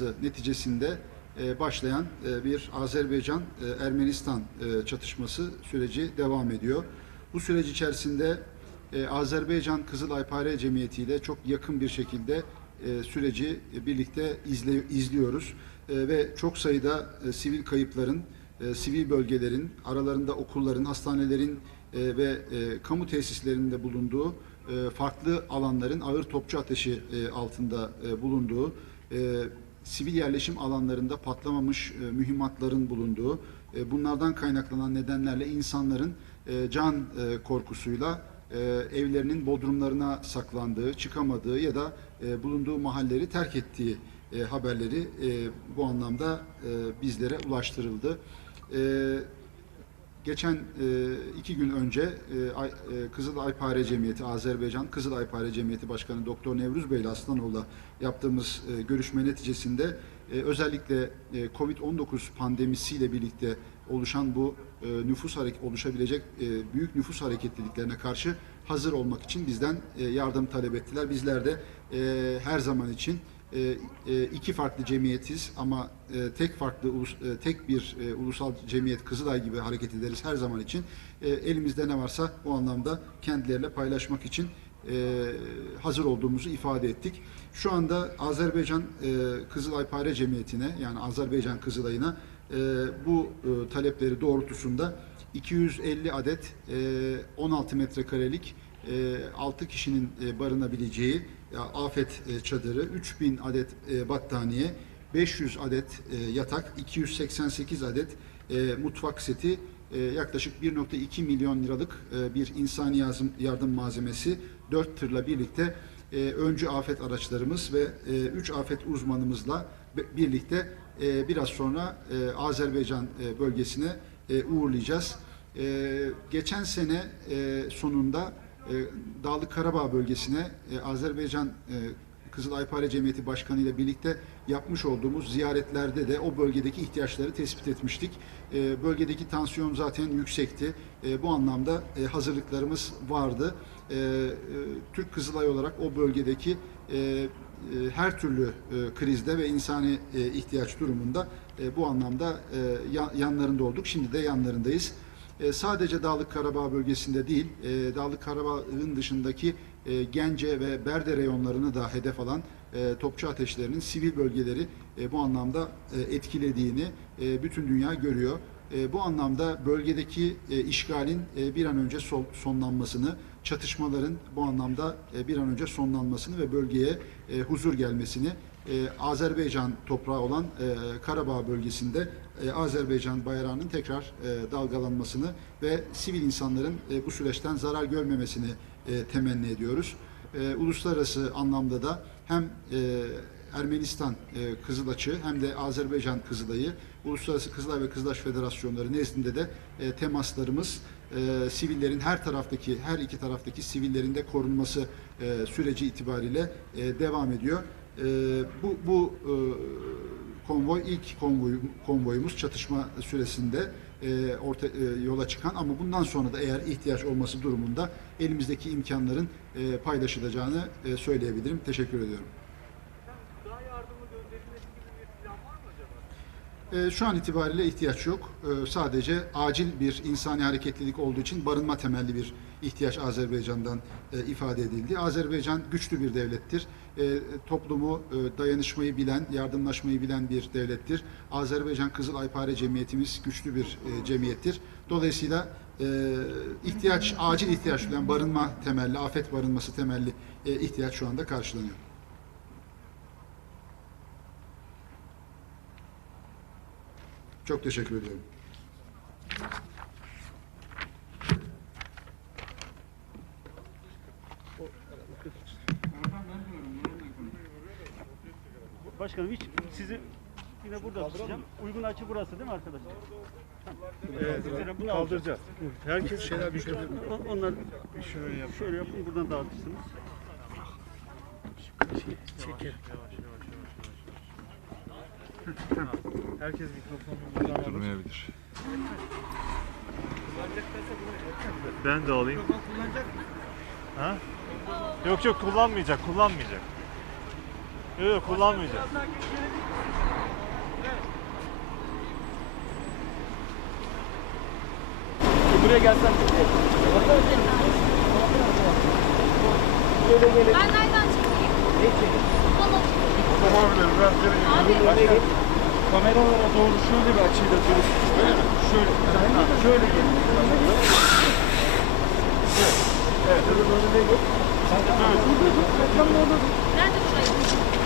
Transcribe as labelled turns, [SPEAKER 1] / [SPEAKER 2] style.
[SPEAKER 1] patlaması neticesinde e, başlayan e, bir Azerbaycan-Ermenistan e, çatışması süreci devam ediyor. Bu süreç içerisinde Azerbaycan Kızıl Aypare Cemiyeti ile çok yakın bir şekilde süreci birlikte izliyoruz ve çok sayıda sivil kayıpların, sivil bölgelerin, aralarında okulların, hastanelerin ve kamu tesislerinde bulunduğu farklı alanların ağır topçu ateşi altında bulunduğu, sivil yerleşim alanlarında patlamamış e, mühimmatların bulunduğu, e, bunlardan kaynaklanan nedenlerle insanların e, can e, korkusuyla e, evlerinin bodrumlarına saklandığı, çıkamadığı ya da e, bulunduğu mahalleri terk ettiği e, haberleri e, bu anlamda e, bizlere ulaştırıldı. E, geçen e, iki gün önce e, e, Kızıl Aypare Cemiyeti, Azerbaycan Kızıl Aypare Cemiyeti Başkanı Doktor Nevruz Bey ile Aslanoğlu'la yaptığımız görüşme neticesinde özellikle e, Covid-19 pandemisiyle birlikte oluşan bu nüfus hareket oluşabilecek büyük nüfus hareketliliklerine karşı hazır olmak için bizden yardım talep ettiler. Bizler de her zaman için iki farklı cemiyetiz ama e, tek farklı e, tek bir e, ulusal cemiyet Kızılay gibi hareket ederiz her zaman için. E, elimizde ne varsa bu anlamda kendileriyle paylaşmak için e, hazır olduğumuzu ifade ettik. Şu anda Azerbaycan e, Kızılay Pare Cemiyeti'ne yani Azerbaycan Kızılay'ına e, bu e, talepleri doğrultusunda 250 adet e, 16 metrekarelik e, 6 kişinin e, barınabileceği ya, afet e, çadırı, 3000 adet e, battaniye, 500 adet e, yatak, 288 adet e, mutfak seti, e, yaklaşık 1.2 milyon liralık e, bir insani yardım, malzemesi 4 tırla birlikte e, öncü afet araçlarımız ve 3 afet uzmanımızla birlikte e, biraz sonra e, Azerbaycan e, bölgesine e, uğurlayacağız. E, geçen sene e, sonunda e, Dağlık Karabağ bölgesine e, Azerbaycan e, Kızıl Aypare Cemiyeti Başkanı ile birlikte yapmış olduğumuz ziyaretlerde de o bölgedeki ihtiyaçları tespit etmiştik. E, bölgedeki tansiyon zaten yüksekti. Bu anlamda hazırlıklarımız vardı. Türk Kızılay olarak o bölgedeki her türlü krizde ve insani ihtiyaç durumunda bu anlamda ya- yanlarında olduk. Şimdi de yanlarındayız. E, sadece Dağlık Karabağ bölgesinde değil, e, Dağlık Karabağ'ın dışındaki e, Gence ve Berde reyonlarını da hedef alan topçu ateşlerinin sivil bölgeleri bu anlamda etkilediğini bütün dünya görüyor. Bu anlamda bölgedeki işgalin bir an önce sonlanmasını, çatışmaların bu anlamda bir an önce sonlanmasını ve bölgeye huzur gelmesini Azerbaycan toprağı olan Karabağ bölgesinde e, Azerbaycan bayrağının tekrar e, dalgalanmasını ve sivil insanların e, bu süreçten zarar görmemesini temenni ediyoruz. Uluslararası anlamda da hem Ermenistan e, Kızılaçı hem de Azerbaycan Kızılayı Uluslararası Kızılay ve Kızılaç Federasyonları nezdinde de temaslarımız sivillerin her taraftaki her iki taraftaki sivillerin de korunması süreci itibariyle devam ediyor. Bu bu konvoy ilk konvoy, konvoyumuz çatışma süresinde e, orta e, yola çıkan ama bundan sonra da eğer ihtiyaç olması durumunda elimizdeki imkanların e, paylaşılacağını e, söyleyebilirim. Teşekkür ediyorum. E, şu an itibariyle ihtiyaç yok. E, sadece acil bir insani hareketlilik olduğu için barınma temelli bir ihtiyaç Azerbaycan'dan e, ifade edildi. Azerbaycan güçlü bir devlettir. E, toplumu e, dayanışmayı bilen, yardımlaşmayı bilen bir devlettir. Azerbaycan Kızıl Aypare Cemiyetimiz güçlü bir e, cemiyettir. Dolayısıyla ihtiyaç, acil ihtiyaç duyan barınma temelli, afet barınması temelli ihtiyaç şu anda karşılanıyor. Çok teşekkür ediyorum.
[SPEAKER 2] Başkanım hiç sizi yine burada tutacağım. Uygun açı burası değil mi arkadaşlar?
[SPEAKER 3] Evet, bunu kaldıracağız. Herkes şeyler bir şey
[SPEAKER 2] Onlar
[SPEAKER 3] şöyle yap.
[SPEAKER 2] şöyle yapın buradan dağıtırsınız.
[SPEAKER 3] Çekil. Herkes mikrofonunu buradan
[SPEAKER 4] Durmayabilir.
[SPEAKER 3] Ben de alayım. Ha? Yok yok kullanmayacak, kullanmayacak. Yok yok kullanmayacak. Buraya gelsen çok
[SPEAKER 4] Ben nereden çekeyim? Ne çekeyim? Tamam. Tamam ben seni. Abi.
[SPEAKER 3] Kameralara doğru şöyle bir açıyla durun. Şöyle. Ha, şöyle gelin. Evet. Sen de böyle.
[SPEAKER 4] nerede durayım?